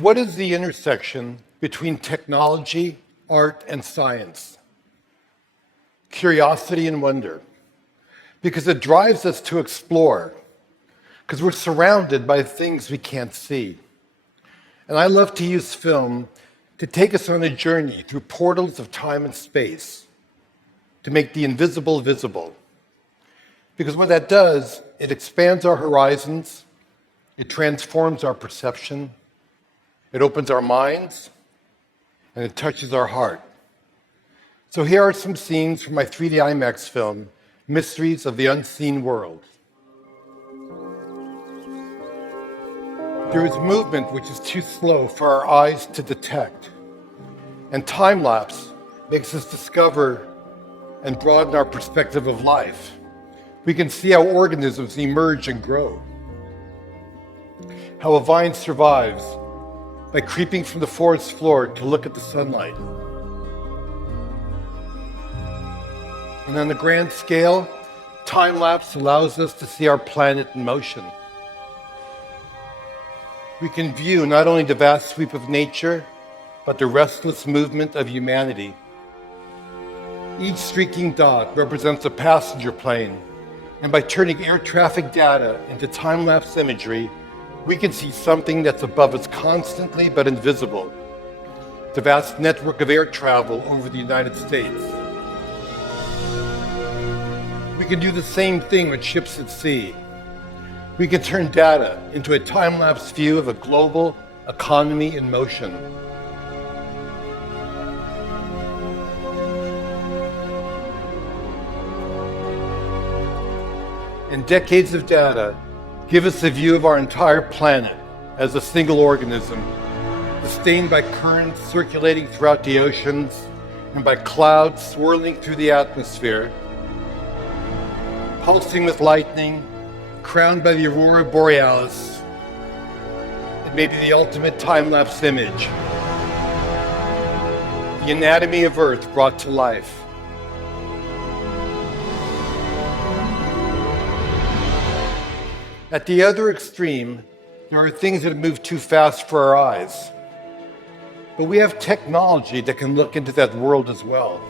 What is the intersection between technology, art, and science? Curiosity and wonder. Because it drives us to explore, because we're surrounded by things we can't see. And I love to use film to take us on a journey through portals of time and space, to make the invisible visible. Because what that does, it expands our horizons, it transforms our perception, it opens our minds, and it touches our heart. So here are some scenes from my 3D IMAX film, Mysteries of the Unseen World. There is movement which is too slow for our eyes to detect. And time-lapse makes us discover and broaden our perspective of life. We can see how organisms emerge and grow. How a vine survives by creeping from the forest floor to look at the sunlight. And on a grand scale, time-lapse allows us to see our planet in motion. We can view not only the vast sweep of nature, but the restless movement of humanity. Each streaking dot represents a passenger plane, and by turning air traffic data into time-lapse imagery, we can see something that's above us constantly but invisible. The vast network of air travel over the United States. We can do the same thing with ships at sea. We can turn data into a time-lapse view of a global economy in motion. And decades of data give us a view of our entire planet as a single organism, sustained by currents circulating throughout the oceans and by clouds swirling through the atmosphere, pulsing with lightning, crowned by the aurora borealis. It may be the ultimate time-lapse image. The anatomy of Earth brought to life. At the other extreme, there are things that move too fast for our eyes. But we have technology that can look into that world as well.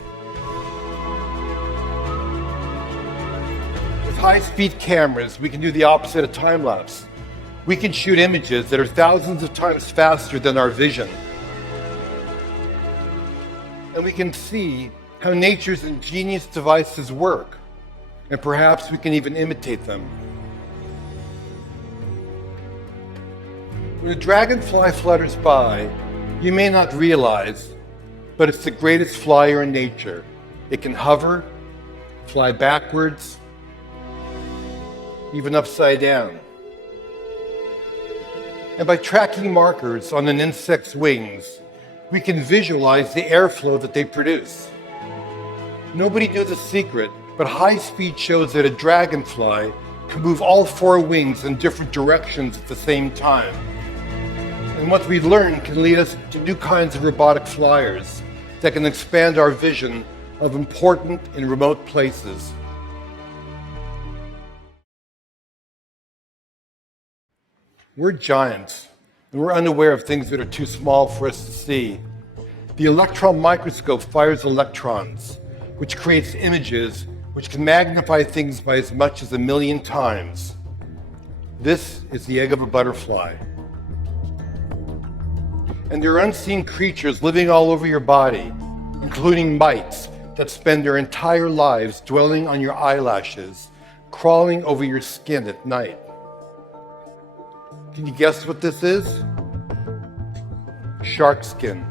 With high-speed cameras, we can do the opposite of time-lapse. We can shoot images that are thousands of times faster than our vision. And we can see how nature's ingenious devices work, and perhaps we can even imitate them. When a dragonfly flutters by, you may not realize, but it's the greatest flyer in nature. It can hover, fly backwards, even upside down. And by tracking markers on an insect's wings, we can visualize the airflow that they produce. Nobody knew the secret, but high speed shows that a dragonfly can move all four wings in different directions at the same time. And what we learn can lead us to new kinds of robotic flyers that can expand our vision of important and remote places. We're giants, and we're unaware of things that are too small for us to see. The electron microscope fires electrons, which creates images which can magnify things by as much as 1,000,000 times. This is the egg of a butterfly. And there are unseen creatures living all over your body, including mites that spend their entire lives dwelling on your eyelashes, crawling over your skin at night. Can you guess what this is? Shark skin.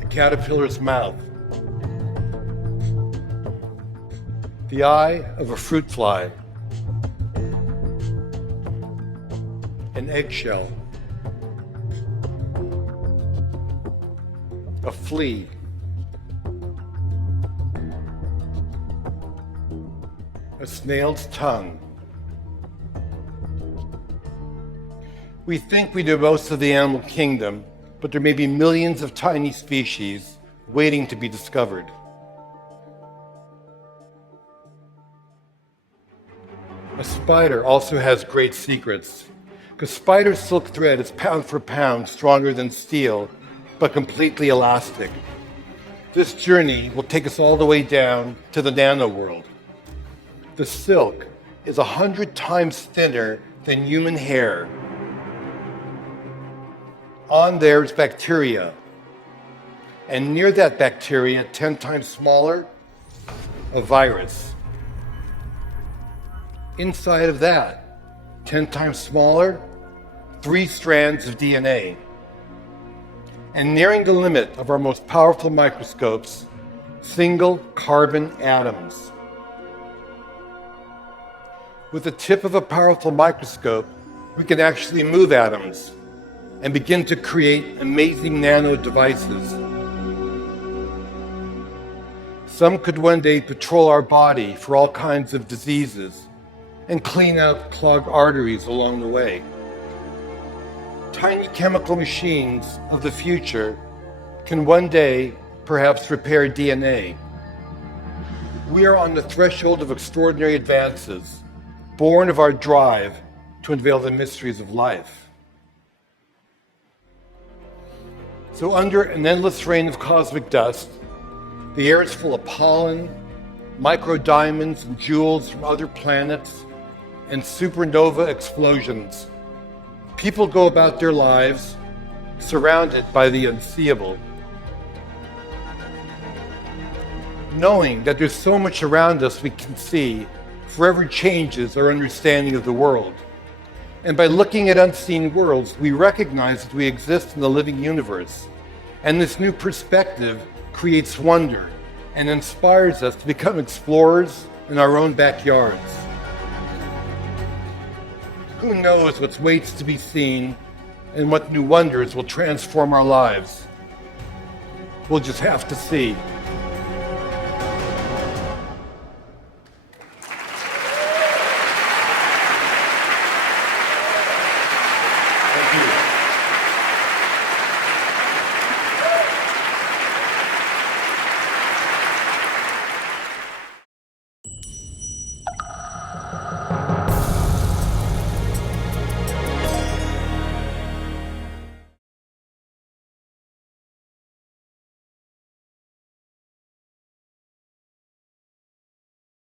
A caterpillar's mouth. The eye of a fruit fly. An eggshell. A flea. A snail's tongue. We think we do most of the animal kingdom, but there may be millions of tiny species waiting to be discovered. A spider also has great secrets. Because spider silk thread is pound for pound stronger than steel, but completely elastic. This journey will take us all the way down to the nano world. The silk is 100 times thinner than human hair. On there is bacteria. And near that bacteria, 10 times smaller, a virus. Inside of that, 10 times smaller, 3 strands of DNA. And nearing the limit of our most powerful microscopes, single carbon atoms. With the tip of a powerful microscope, we can actually move atoms and begin to create amazing nano devices. Some could one day patrol our body for all kinds of diseases and clean out clogged arteries along the way. Tiny chemical machines of the future can one day perhaps repair DNA. We are on the threshold of extraordinary advances, born of our drive to unveil the mysteries of life. So under an endless rain of cosmic dust, the air is full of pollen, microdiamonds and jewels from other planets, and supernova explosions. People go about their lives surrounded by the unseeable, knowing that there's so much around us we can see forever changes our understanding of the world. And by looking at unseen worlds, we recognize that we exist in the living universe. And this new perspective creates wonder and inspires us to become explorers in our own backyards. Who knows what waits to be seen and what new wonders will transform our lives? We'll just have to see.